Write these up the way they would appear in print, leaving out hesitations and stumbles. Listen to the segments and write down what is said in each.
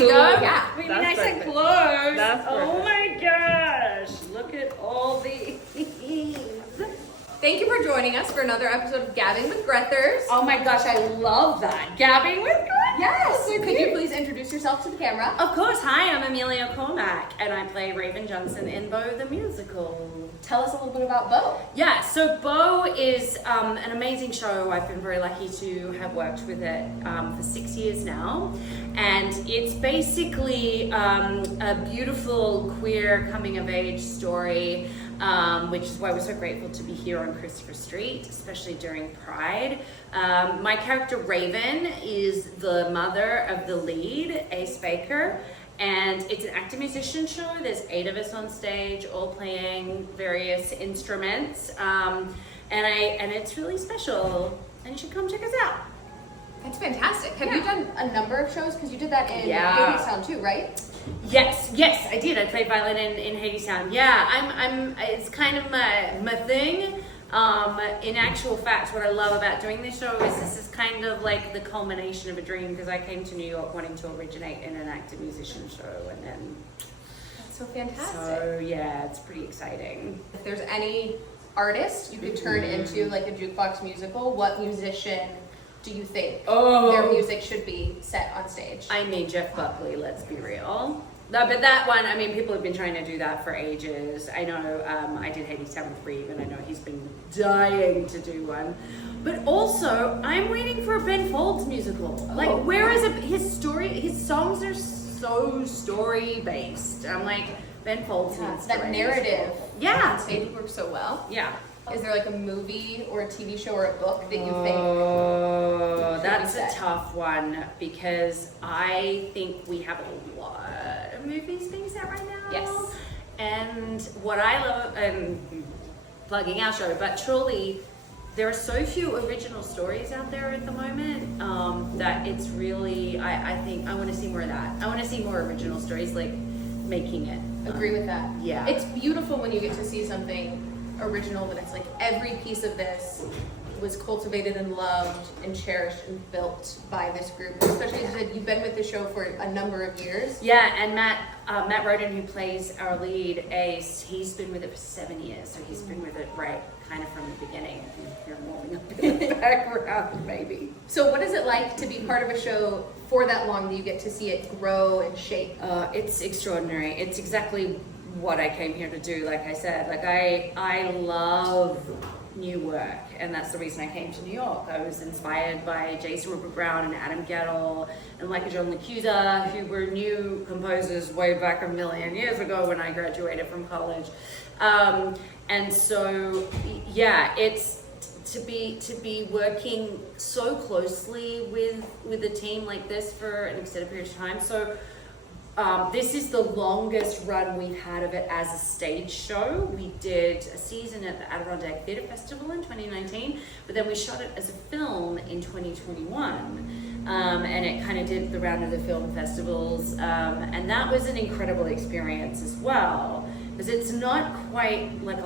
we go. Yeah. We be That's nice and perfect. close. That's Oh perfect. my gosh. Look at all these. Thank you for joining us for another episode of Gabbing with Grethers. Oh my gosh, I love that. Gabbing with Grether. Yes. So could you please introduce yourself to the camera? Of course. Hi, I'm Amelia Cormack, and I play Raven Johnson in Beau the musical. Tell us a little bit about Beau. Yeah, so Beau is an amazing show. I've been very lucky to have worked with it for 6 years now. And it's basically a beautiful queer coming of age story, which is why we're so grateful to be here on Christopher Street, especially during Pride. My character Raven is the mother of the lead, Ace Baker. And it's an actor-musician show. There's 8 of us on stage, all playing various instruments, and it's really special. And you should come check us out. That's fantastic. Have you done a number of shows? Because you did that in Yeah. Hadestown too, right? Yes, I did. I played violin in Hadestown. Yeah, I'm. It's kind of my thing. In actual fact, what I love about doing this show is this is kind of like the culmination of a dream, because I came to New York wanting to originate in an actor-musician show, and then That's so fantastic. so yeah, it's pretty exciting. If there's any artist you could turn into like a jukebox musical, what musician do you think their music should be set on stage? I mean, Jeff Buckley, let's be real. No, but that one, I mean, people have been trying to do that for ages. I know I did Hadestown with Reeve, and I know he's been dying to do one. But also, I'm waiting for a Ben Folds musical. Like, where is it? His songs are so story-based. I'm like, Ben Folds needs to that write a narrative musical. Yeah. on stage works so well. Yeah. Is there like a movie or a TV show or a book that you think? Oh, that's a set? tough one, because I think we have a lot of movies being set right now. Yes. And what I love, and plugging our show, but truly, there are so few original stories out there at the moment that it's really, I think I want to see more of that. I want to see more original stories, like making it. Agree with that. Yeah. It's beautiful when you get to see something original, but it's like every piece of this was cultivated and loved and cherished and built by this group. Especially as you said, you've been with the show for a number of years. Yeah, and Matt Roden, who plays our lead Ace, he's been with it for 7 years, so he's been with it right kind of from the beginning. You're warming up in the background, maybe. So what is it like to be part of a show for that long that you get to see it grow and shape? It's extraordinary. It's exactly what I came here to do. Like I said, like I love new work, and that's the reason I came to New York. I was inspired by Jason Rupert Brown and Adam Gettle and Micah John LaCusa, who were new composers way back a million years ago when I graduated from college. And so yeah, it's to be working so closely with a team like this for an extended period of time. So this is the longest run we've had of it as a stage show. We did a season at the Adirondack Theatre Festival in 2019, but then we shot it as a film in 2021. And it kind of did the round of the film festivals. And that was an incredible experience as well, because it's not quite like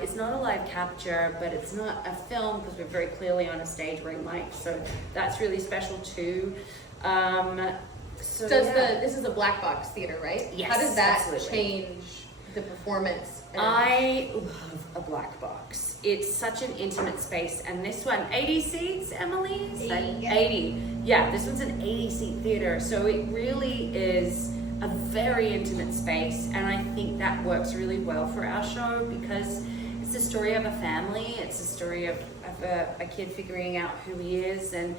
it's not a live capture, but it's not a film because we're very clearly on a stage ring mic. So that's really special too. So This is a black box theater, right? Yes, How does that absolutely. change the performance? I love a black box. It's such an intimate space, and this one, 80 seats, Emily? 80. Yeah, this one's an 80-seat theater, so it really is a very intimate space, and I think that works really well for our show, because it's the story of a family. It's the story of a kid figuring out who he is, and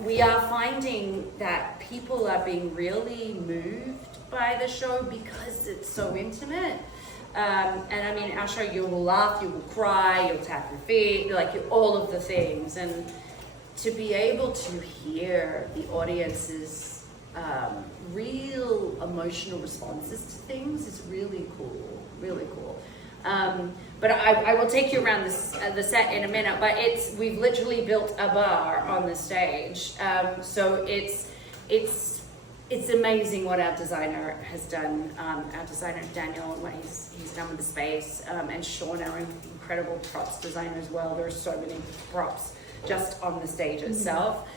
we are finding that people are being really moved by the show because it's so intimate. And I mean, our show, you will laugh, you will cry, you'll tap your feet, all of the things. And to be able to hear the audience's real emotional responses to things is really cool, really cool. But I will take you around the set in a minute, but we've literally built a bar on the stage. So it's amazing what our designer has done, our designer Daniel, and what he's done with the space, and Sean, our incredible props designer as well. There are so many props just on the stage itself.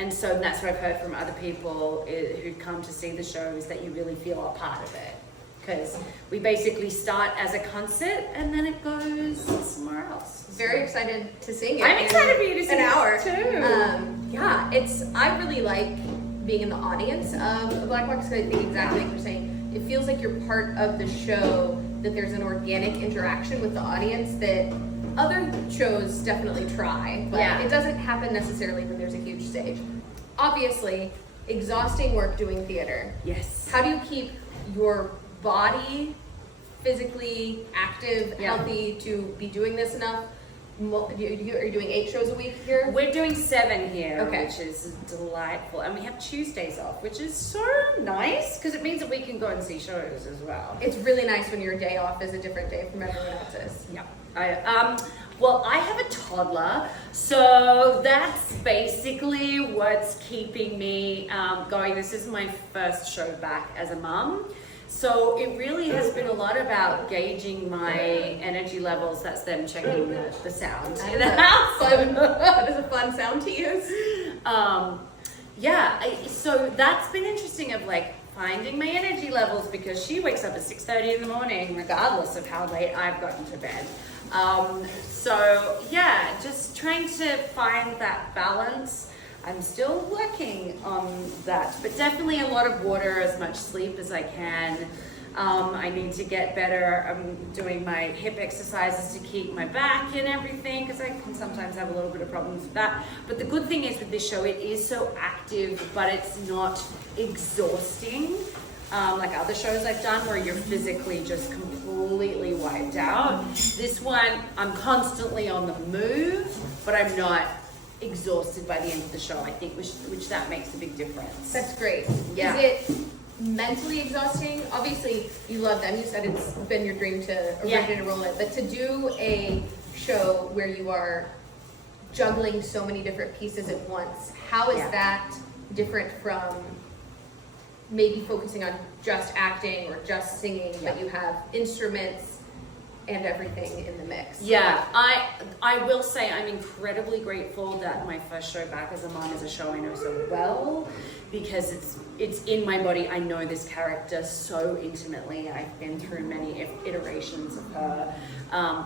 And so that's what I've heard from other people who come to see the show, is that you really feel a part of it. Because we basically start as a concert and then it goes somewhere else. Very excited to sing it. I'm excited for you to sing an hour too. I really like being in the audience of a Black Box, because I think exactly like you're saying, it feels like you're part of the show, that there's an organic interaction with the audience that other shows definitely try, but it doesn't happen necessarily when there's a huge stage. Obviously, exhausting work doing theater. Yes. How do you keep your body physically active, healthy to be doing this enough? Are you doing 8 shows a week here? We're doing 7 here, okay, which is delightful. And we have Tuesdays off, which is so nice because it means that we can go and see shows as well. It's really nice when your day off is a different day from everyone else's. Yeah. Well, I have a toddler, so that's basically what's keeping me going. This is my first show back as a mum. So it really has been a lot about gauging my energy levels. That's them checking the sound in the house. That is a fun sound to use. So that's been interesting, of like finding my energy levels, because she wakes up at 6:30 in the morning, regardless of how late I've gotten to bed. Just trying to find that balance. I'm still working on that, but definitely a lot of water, as much sleep as I can. I need to get better. I'm doing my hip exercises to keep my back and everything, because I can sometimes have a little bit of problems with that. But the good thing is with this show, it is so active, but it's not exhausting. Like other shows I've done where you're physically just completely wiped out. This one, I'm constantly on the move, but I'm not exhausted by the end of the show, I think, which that makes a big difference. That's great. Yeah. Is it mentally exhausting? Obviously, you love them. You said it's been your dream to originally roll it, but to do a show where you are juggling so many different pieces at once, how is that different from maybe focusing on just acting or just singing, but you have instruments and everything in the mix? Yeah, I will say I'm incredibly grateful that my first show back as a mom is a show I know so well, because it's in my body. I know this character so intimately. I've been through many iterations of her.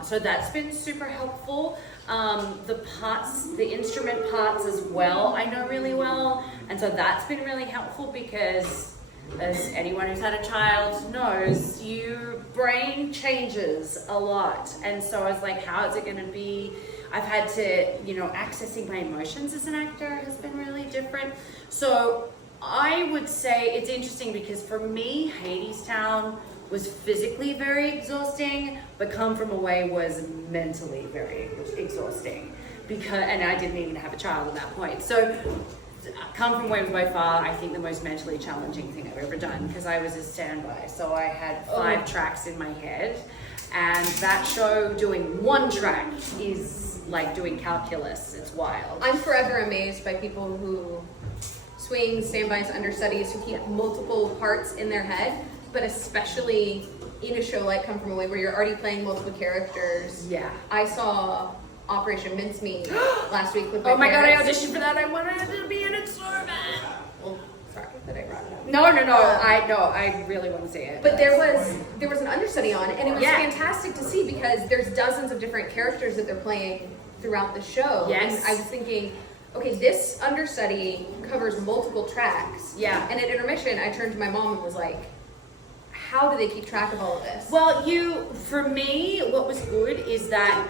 So that's been super helpful. The instrument parts as well, I know really well. And so that's been really helpful, because as anyone who's had a child knows, your brain changes a lot. And so I was like, how is it going to be? I've had to, accessing my emotions as an actor has been really different. So I would say it's interesting, because for me, Hadestown was physically very exhausting, but Come From Away was mentally very exhausting, and I didn't even have a child at that point. So Come From Away was by far, I think, the most mentally challenging thing I've ever done, because I was a standby. So I had 5 tracks in my head, and that show, doing 1 track is like doing calculus. It's wild. I'm forever amazed by people who swing, standbys, understudies, who keep multiple parts in their head, but especially in a show like Come From Away, where you're already playing multiple characters. Yeah. I saw Operation Mincemeat last week with my Oh my god, I parents. auditioned for that. I wanted to be in it so bad. Well, sorry that I brought it up. No. I really want to see it. But there was an understudy on, and it was fantastic to see, because there's dozens of different characters that they're playing throughout the show. Yes. And I was thinking, okay, this understudy covers multiple tracks. Yeah. And at intermission, I turned to my mom and was like, how do they keep track of all of this? Well, for me, what was good is that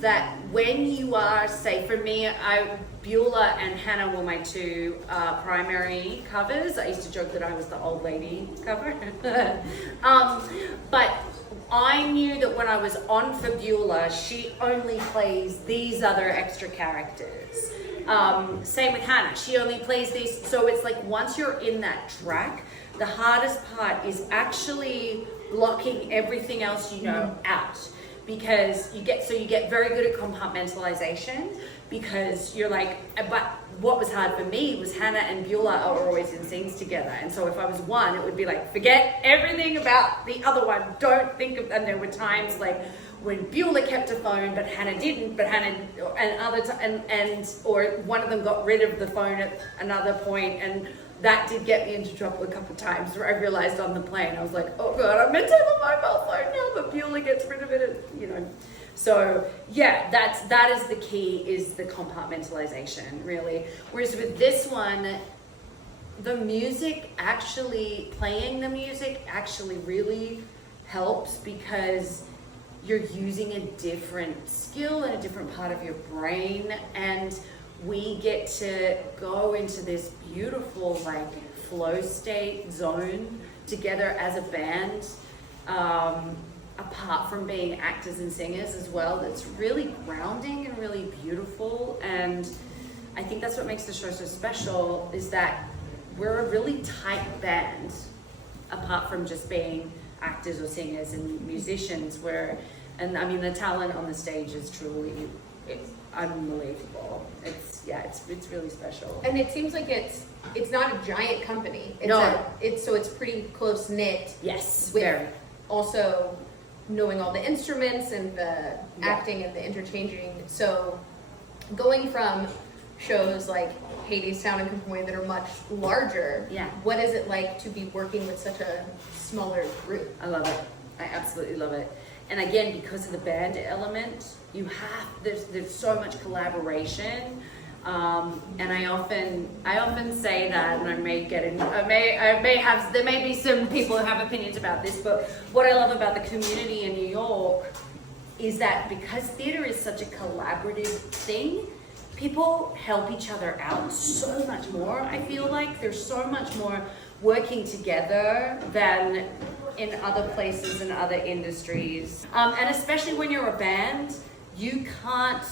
that when you are, say, for me, Beulah and Hannah were my 2 primary covers. I used to joke that I was the old lady cover. But I knew that when I was on for Beulah, she only plays these other extra characters. Same with Hannah. She only plays these. So it's like, once you're in that track, the hardest part is actually blocking everything else out. Because you get very good at compartmentalization, because you're like, but what was hard for me was Hannah and Beulah are always in scenes together. And so if I was one, it would be like, forget everything about the other one. Don't think of, and there were times like when Beulah kept a phone but Hannah didn't, but Hannah or one of them got rid of the phone at another point, and that did get me into trouble a couple of times where I realized on the plane, I was like, oh God, I'm meant to have a mobile phone now, but Beulah gets rid of it, you know. So yeah, that is the key, is the compartmentalization, really. Whereas with this one, the music actually, playing the music actually really helps, because you're using a different skill and a different part of your brain, and we get to go into this beautiful like flow state zone together as a band, apart from being actors and singers as well. That's really grounding and really beautiful, and I think that's what makes the show so special, is that we're a really tight band, apart from just being actors or singers and musicians. And I mean, the talent on the stage is truly, it's unbelievable. It's really special. And it seems like it's not a giant company. No. It's pretty close knit. Yes, with very. Also knowing all the instruments and the acting and the interchanging. So going from shows like Hades Town and Kapoy that are much larger, what is it like to be working with such a smaller group? I love it. I absolutely love it. And again, because of the band element, there's so much collaboration. And I often say that, and there may be some people who have opinions about this, but what I love about the community in New York is that because theater is such a collaborative thing, people help each other out so much more. I feel like there's so much more working together than in other places and other industries. And especially when you're a band, you can't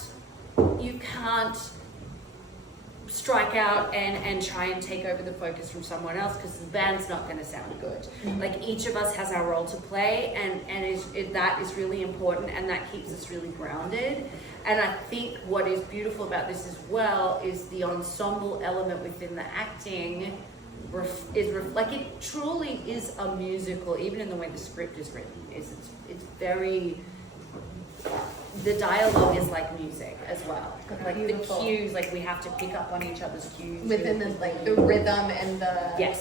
strike out and try and take over the focus from someone else, because the band's not going to sound good. Like, each of us has our role to play, and that is really important, and that keeps us really grounded. And I think what is beautiful about this as well is the ensemble element within the acting it truly is a musical, even in the way the script is written. It's very, the dialogue is like music as well. Like beautiful. The cues, like we have to pick up on each other's cues. Within the rhythm and the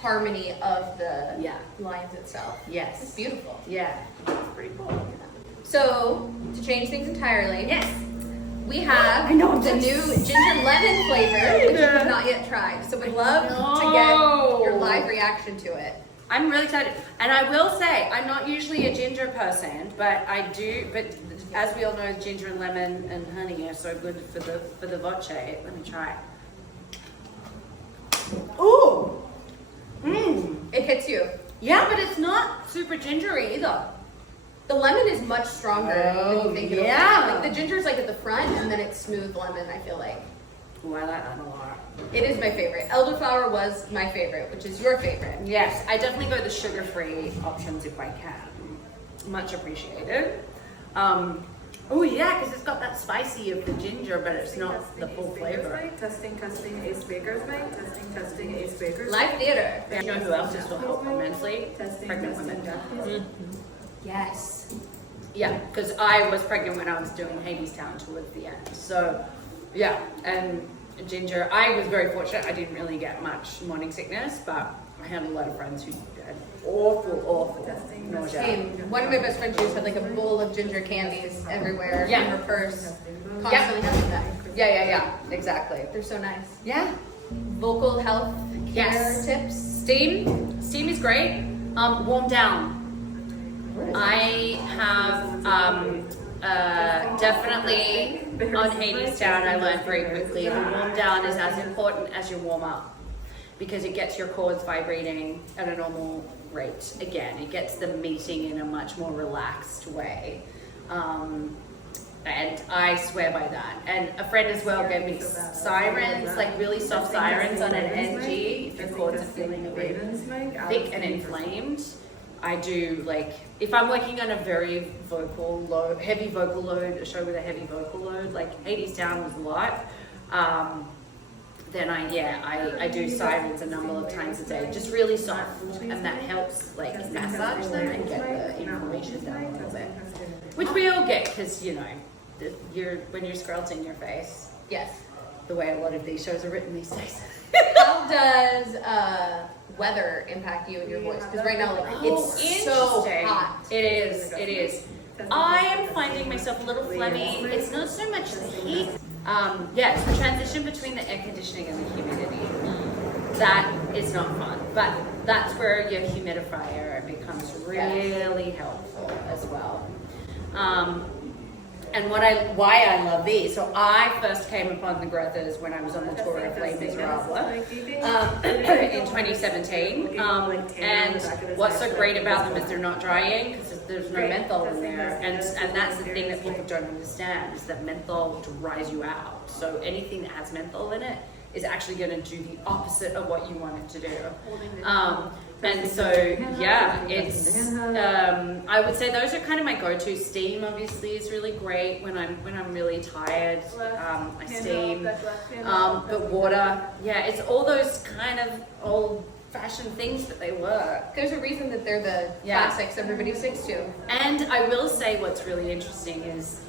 harmony of the lines itself. Yes. It's beautiful. Yeah. It's pretty cool. So, to change things entirely. Yes. We have the new ginger lemon flavor, which you have not yet tried. So we'd love to get your live reaction to it. I'm really excited. And I will say, I'm not usually a ginger person, but I do, but as we all know, ginger and lemon and honey are so good for the voce. Let me try it. Ooh! It hits you. Yeah, but it's not super gingery either. The lemon is much stronger than you think it will be. Yeah. Like the ginger's like at the front, and then it's smooth lemon, I feel like. Ooh, I like that a lot. It is my favorite. Elderflower was my favorite, which is your favorite. Yes, I definitely go the sugar-free options if I can. Much appreciated. Oh yeah, because it's got that spicy of the ginger, but it's not the full flavor. Testing, Ace Baker's mic. Testing, Ace Baker's mic. Live theater. You know who else is will help immensely? Pregnant women. Yes. Yeah, because I was pregnant when I was doing Hades Town towards the end. So, yeah, and ginger, I was very fortunate. I didn't really get much morning sickness, but I had a lot of friends who had awful nausea. Same. One of my best friends used to have like a bowl of ginger candies everywhere in her purse. Constantly having that. Yeah, exactly. They're so nice. Yeah. Vocal health care tips. Steam is great. Warm down. I have definitely on Hades Town, I learned very quickly the warm down is as important as your warm up, because it gets your cords vibrating at a normal rate. Again, it gets them meeting in a much more relaxed way. And I swear by that. And a friend as well gave me sirens, like really soft sirens on an NG if your cords are feeling a bit thick and inflamed. I do, like, if I'm working on a very heavy vocal load, a show with a heavy vocal load, like Hades Town was a lot, then I do sirens a number of times a day, just really soft, and that helps like massage them and get the inflammation down a little bit. which we all get because when you're scrolled in your face, Yes. the way a lot of these shows are written these days. How does weather impact you and your voice? Because right now, like, it's so interesting. hot. It is. I am finding myself a little phlegmy. It's not so much the heat. It's the transition between the air conditioning and the humidity. That is not fun. But that's where your humidifier becomes really helpful as well. And why I love these. So I first came upon the Grethers when I was on the tour of Les Miserables in 2017. And what's so great about them is they're not drying because there's no menthol in there. And that's the thing that people don't understand is that menthol dries you out. So anything that has menthol in it is actually going to do the opposite of what you want it to do. And so, it's, I would say those are kind of my go-to. Steam obviously is really great when I'm really tired. I steam, but water, it's all those kind of old-fashioned things, but they work. There's a reason that they're the classics everybody sticks to. And I will say what's really interesting is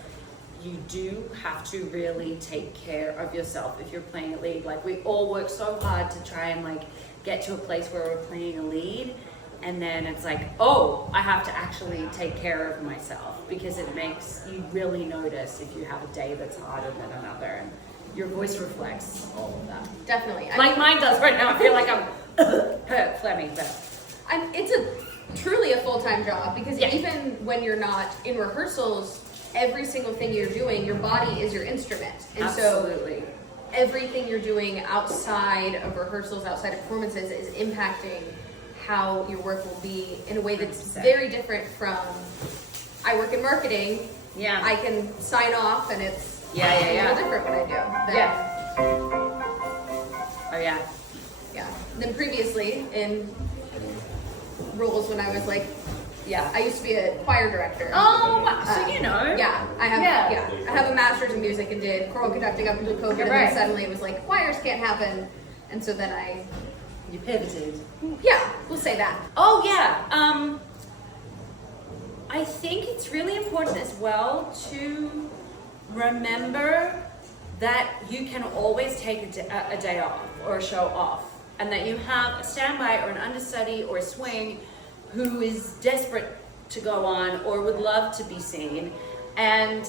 you do have to really take care of yourself if you're playing a lead. Like we all work so hard to try and get to a place where we're playing a lead, and then it's like, oh, I have to actually take care of myself because it makes you really notice if you have a day that's harder than another, and your voice reflects all of that. Definitely. Like mine does right now. I feel like I'm phlegmy, but it's truly a full-time job because even when you're not in rehearsals, every single thing you're doing, your body is your instrument. And absolutely. So everything you're doing outside of rehearsals, outside of performances is impacting how your work will be in a way that's 100%. Very different from, I work in marketing, I can sign off and it's a little different what I do. Then previously in roles when I was I used to be a choir director. Oh, so you know. I have a master's in music and did choral conducting up until COVID, and then suddenly it was like choirs can't happen, and so then you pivoted. Yeah, we'll say that. Oh yeah. I think it's really important as well to remember that you can always take a day off or a show off, and that you have a standby or an understudy or a swing who is desperate to go on or would love to be seen, and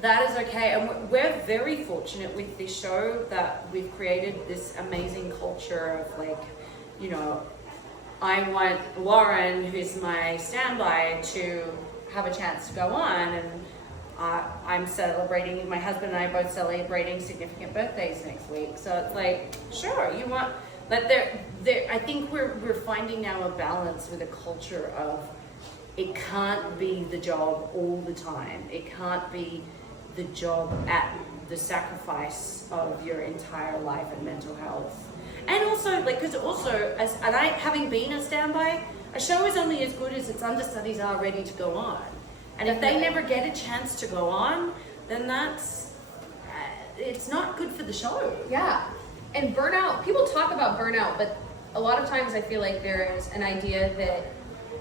that is okay. And we're very fortunate with this show that we've created this amazing culture of I want Lauren, who's my standby, to have a chance to go on, and I'm celebrating, my husband and I are both celebrating significant birthdays next week, so it's sure, you want. But I think we're finding now a balance with a culture of it can't be the job all the time. It can't be the job at the sacrifice of your entire life and mental health. And also, because having been a standby, a show is only as good as its understudies are ready to go on. And if they never get a chance to go on, then it's not good for the show. Yeah. And burnout, people talk about burnout, but a lot of times I feel like there is an idea that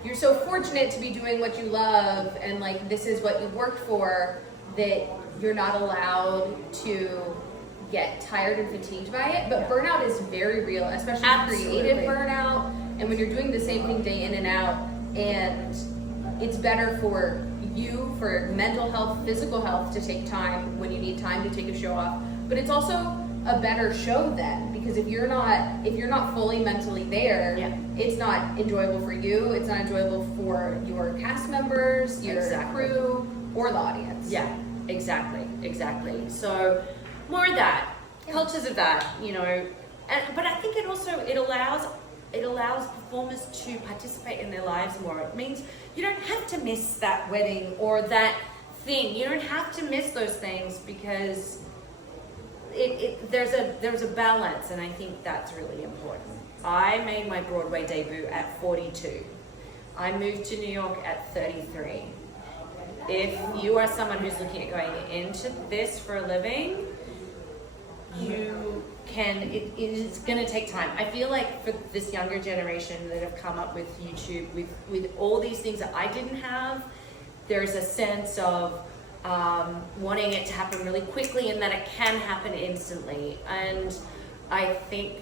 you're so fortunate to be doing what you love and this is what you work for, that you're not allowed to get tired and fatigued by it. But burnout is very real, especially creative burnout, and when you're doing the same thing day in and out, and it's better for you, for mental health, physical health, to take time when you need time to take a show off. But it's also a better show then, because if you're not fully mentally there, it's not enjoyable for you, it's not enjoyable for your cast members, your crew, or the audience. Yeah, exactly. So more of that, cultures of that, but I think it allows performers to participate in their lives more. It means you don't have to miss that wedding or that thing. You don't have to miss those things because there's a balance, and I think that's really important. I made my Broadway debut at 42. I moved to New York at 33. If you are someone who's looking at going into this for a living, it is going to take time. I feel like for this younger generation that have come up with YouTube, with all these things that I didn't have, there's a sense of wanting it to happen really quickly and that it can happen instantly. And I think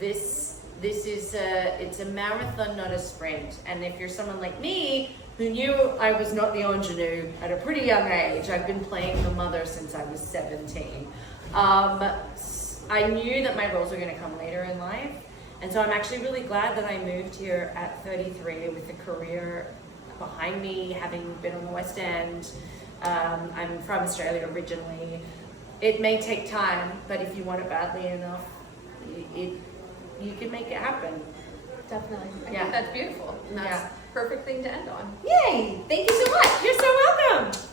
this is it's a marathon, not a sprint. And if you're someone like me who knew I was not the ingenue at a pretty young age, I've been playing the mother since I was 17. I knew that my roles were going to come later in life. And so I'm actually really glad that I moved here at 33 with a career behind me, having been on the West End. I'm from Australia originally. It may take time, but if you want it badly enough, you can make it happen. Definitely. I Yeah. think that's beautiful. And that's Yeah. perfect thing to end on. Yay! Thank you so much. You're so welcome.